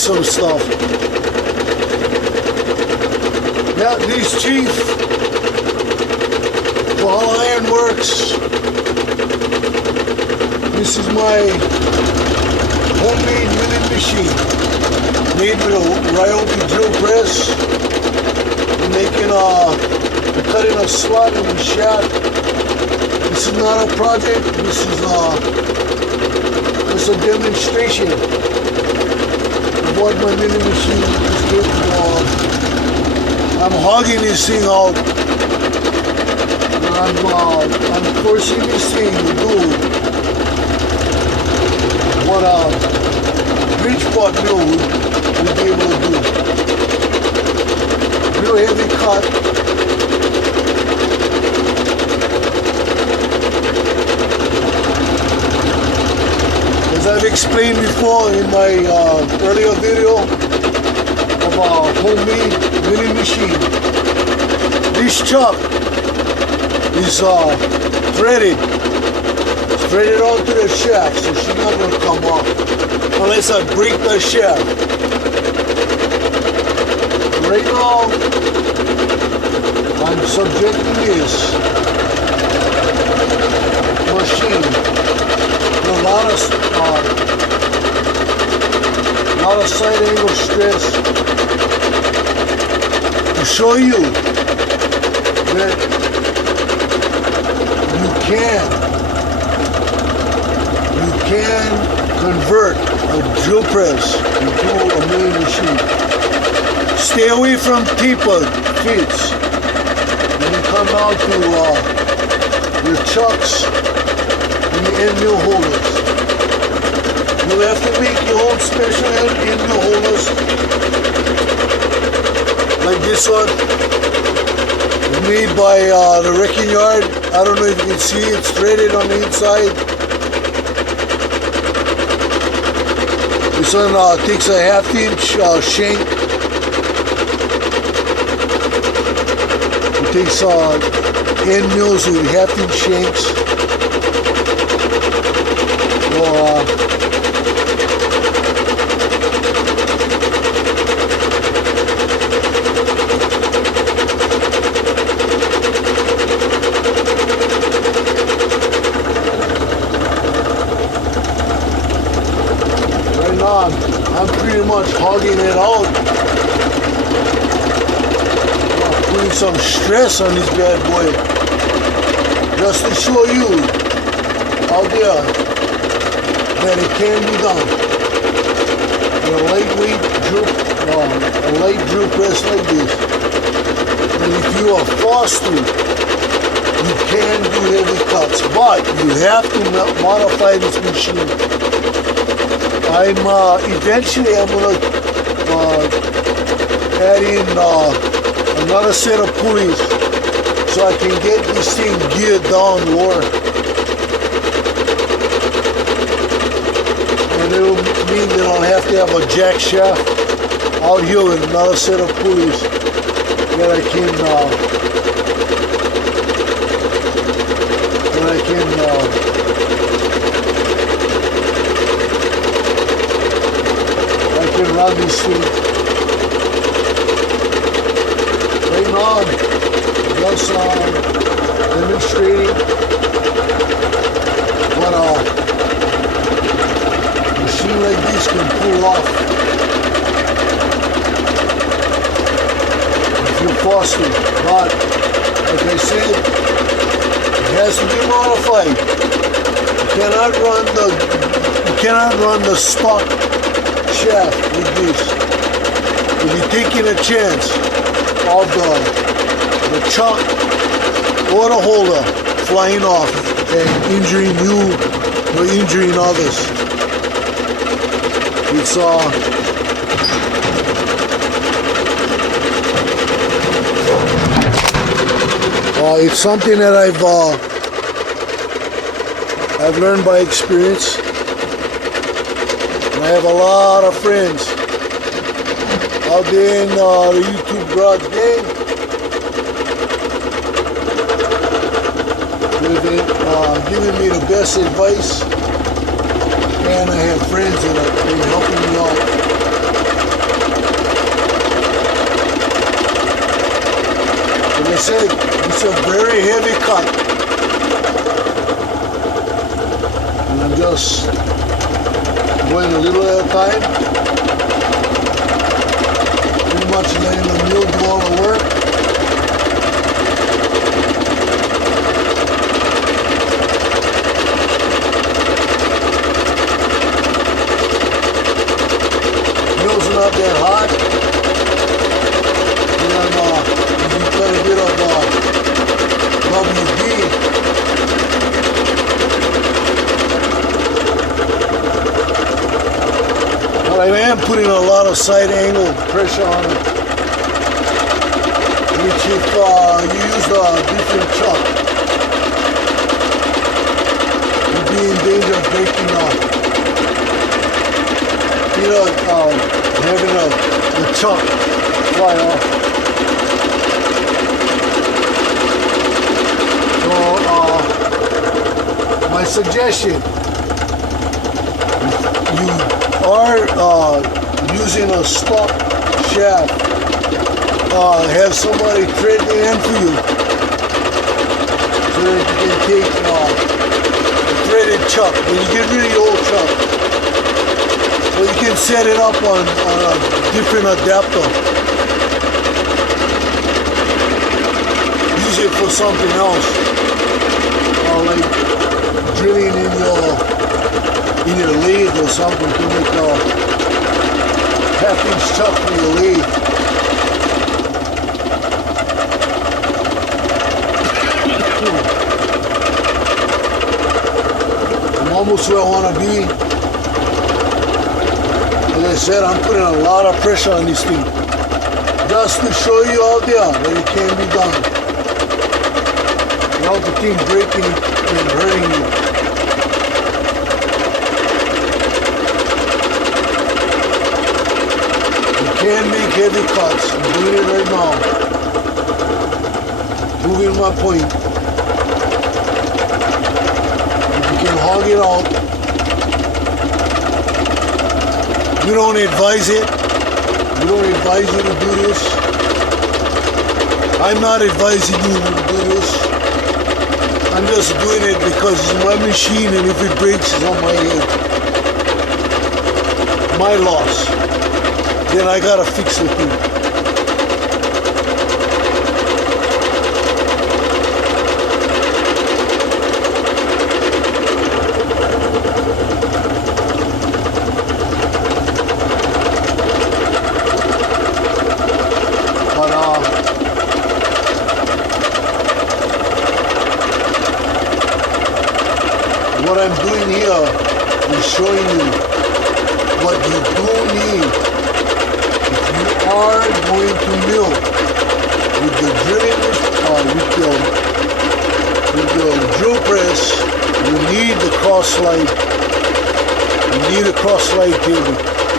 some stuff. Yeah, these Chief Kohala Iron Works. This is my homemade milling machine, made with a Ryobi drill press. I'm making cutting a slot in the shaft. This is not a project. This is a demonstration of what my milling machine is capable of. I'm hogging this thing out. I'm forcing this thing to do what a bridge pot mill would be able to do. Real heavy cut. As I've explained before in my earlier video of a homemade milling machine, this chuck is threaded. It's threaded onto the shaft, so she's not going to come off unless I break the shaft. Right now, I'm subjecting this machine to a lot of side angle stress to show you that you can convert a drill press into a milling machine. Stay away from tapered fits when you come down to your chucks and the end mill holders. You'll have to make your own special end mill holders, like this one, made by the wrecking yard. I don't know if you can see, it's threaded on the inside. This one takes a 1/2 inch shank. It takes end mills with 1/2 inch shanks. I'm pretty much hogging it out. Putting some stress on this bad boy. Just to show you out there that it can be done. With a lightweight light drill press like this. And if you are forced to, you can do heavy cuts, but you have to modify this machine. Eventually I'm gonna add in another set of pulleys so I can get this thing geared down lower. And it will mean that I'll have to have a jack shaft out here with another set of pulleys that I can run this thing. Right now, just demonstrating what a machine like this can pull off if you're forced to. But, like I said, it has to be modified. You cannot run the stock shaft with this. If you're taking a chance of the chuck or the holder flying off and injuring you or injuring others, it's something that I've learned by experience. I have a lot of friends out there in the YouTube garage game. They've giving me the best advice, and I have friends that have been helping me out. said, it's a very heavy cut. And I'm just going a little at a time. Pretty much letting the mill do all the work. Mill's not that hot. And you put a bit of WD. But I am putting a lot of side angle pressure on it. Which if you use a different chuck, you'd be in danger of breaking off. You know, having the chuck fly off. So, my suggestion, if you are using a stock shaft, have somebody thread the end for you so that you can take a threaded chuck. When you get rid of the old chuck, so you can set it up on a different adapter. Use it for something else, like drilling in your lathe or something to make a half-inch chuck for your lathe. I'm almost where I want to be. As I said, I'm putting a lot of pressure on this thing just to show you out there that it can be done without the thing breaking and hurting you. You can make heavy cuts. I'm doing it right now. Moving my point. If you can hog it out. We don't advise it. We don't advise you to do this. I'm not advising you to do this. I'm just doing it because it's my machine, and if it breaks, it's on my head. My loss. Then I gotta fix the thing. What I'm doing here is showing you what you do need if you are going to mill with the drilling, with the drill press. You need the cross slide. You need a cross slide table.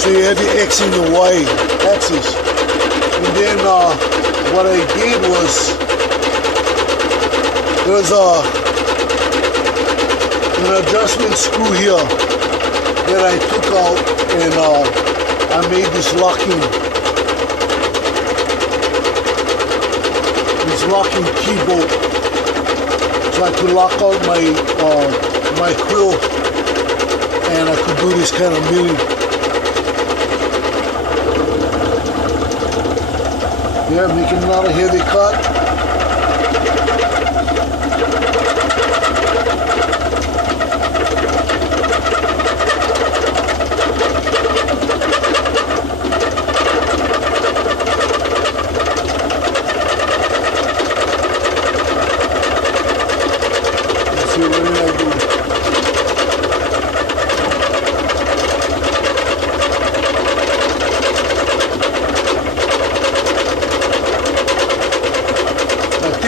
So you have your X and your Y axis. And then what I did was there's an adjustment screw here that I took out, and I made this locking key bolt so I could lock out my quill, and I could do this kind of milling. Yeah, making another heavy cut.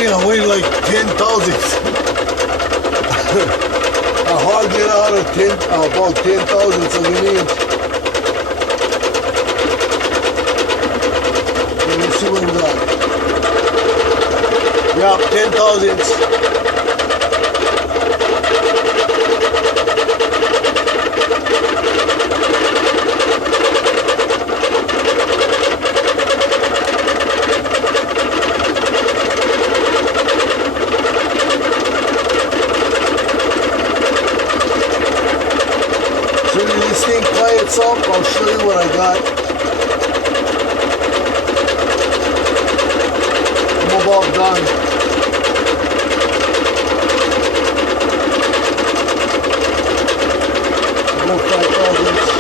I weigh like 10,000. I hard get out of about 10,000 of an inch. Let me see what we got. Yeah, 10,000. heats up, I'll show you what I got. I'm about done. Go 5,000.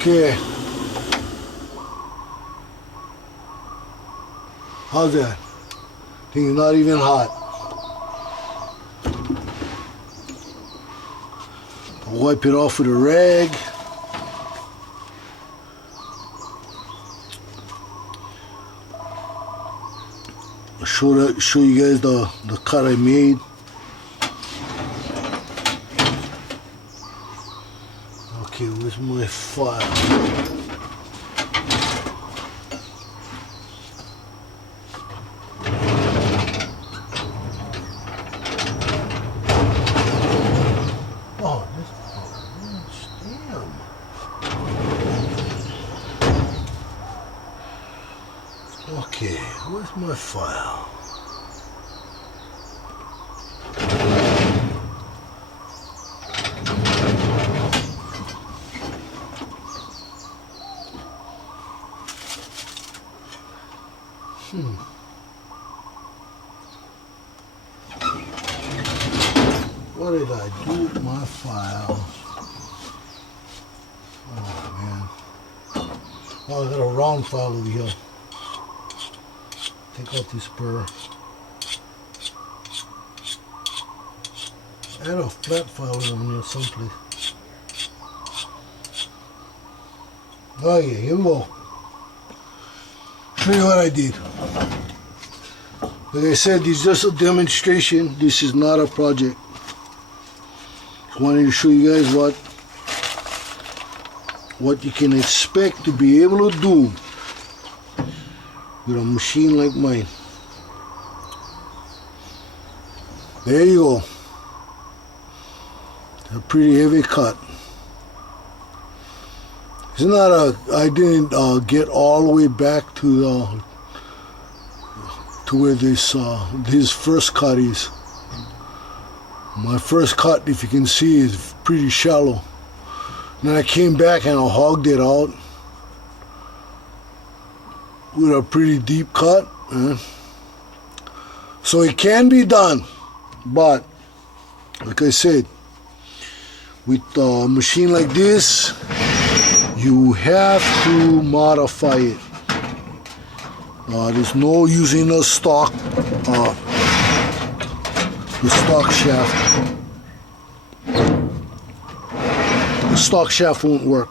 Okay. How's that? Think it's not even hot. I'll wipe it off with a rag. I'll show you guys the cut I made. Okay, where's my file? Okay, where's my file? What did I do with my file? Oh man. Oh, I got a round file over here. Take out this spur. I had a flat file in here someplace. Oh yeah, here we go. Show you what I did. Like I said, this is just a demonstration. This is not a project. Just wanted to show you guys what you can expect to be able to do with a machine like mine. There you go. A pretty heavy cut. It's not I didn't get all the way back to where this first cut is. My first cut, if you can see, is pretty shallow. Then I came back and I hogged it out with a pretty deep cut. So it can be done, but like I said, with a machine like this, you have to modify it. There's no using a stock shaft. The stock shaft won't work.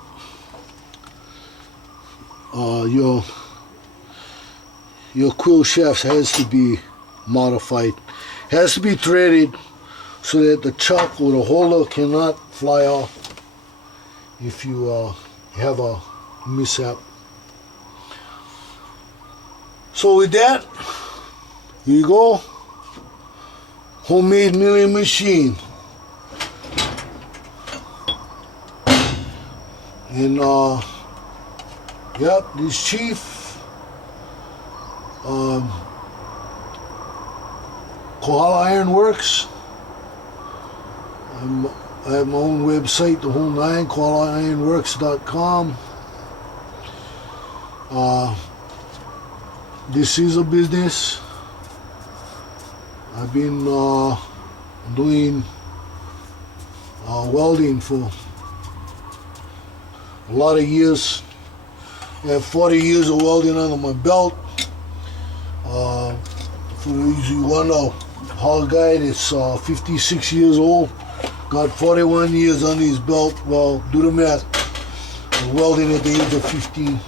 Your quill shaft has to be modified. Has to be threaded so that the chuck or the holder cannot fly off if you have a mishap. So with that, here you go. Homemade milling machine. And yep, this Chief Kohala Iron Works. I have my own website, the whole nine, kohalaironworks.com. This is a business. I've been doing welding for a lot of years. I have 40 years of welding under my belt. For those who want to haul guy that's 56 years old, got 41 years under his belt. Well, do the math. I was welding at the age of 15.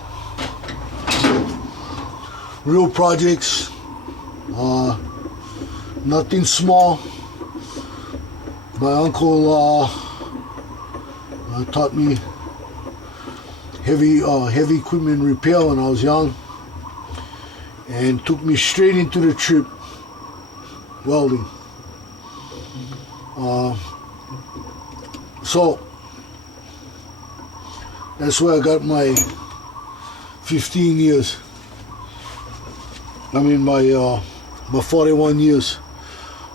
Real projects, nothing small. My uncle taught me heavy equipment repair when I was young, and took me straight into the trip. welding. So that's where I got my 15 years. I mean my 41 years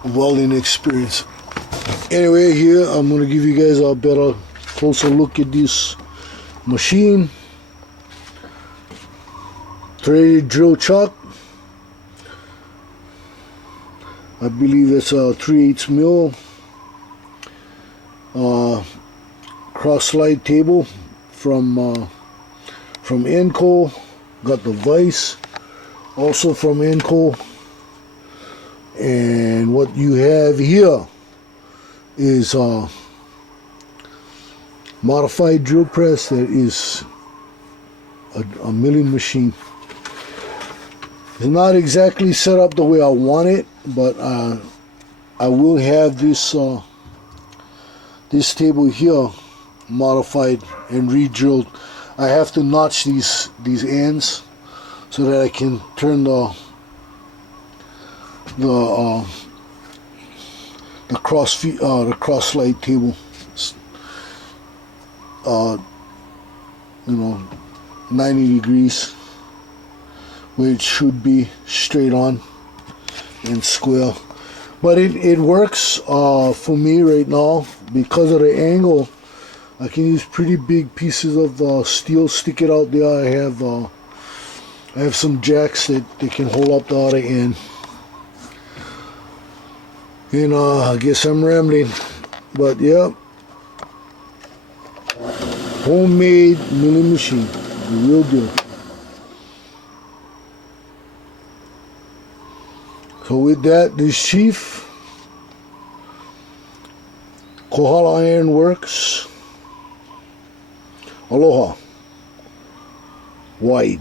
of welding experience. Anyway, here I'm gonna give you guys a better, closer look at this machine. Threaded drill chuck. I believe it's a 3/8 mil. Cross slide table from Enco. Got the vise also from Enco. And what you have here is a modified drill press that is a milling machine. It's not exactly set up the way I want it, but I will have this this table here modified and re-drilled. I have to notch these ends so that I can turn the cross slide table, you know, 90 degrees, where it should be straight on and square. But it works for me right now because of the angle. I can use pretty big pieces of steel, stick it out there. I have some jacks that they can hold up the other end. And I guess I'm rambling, but yeah, homemade milling machine, the real deal. So with that, this Chief Kohala Iron Works. Aloha. Wide.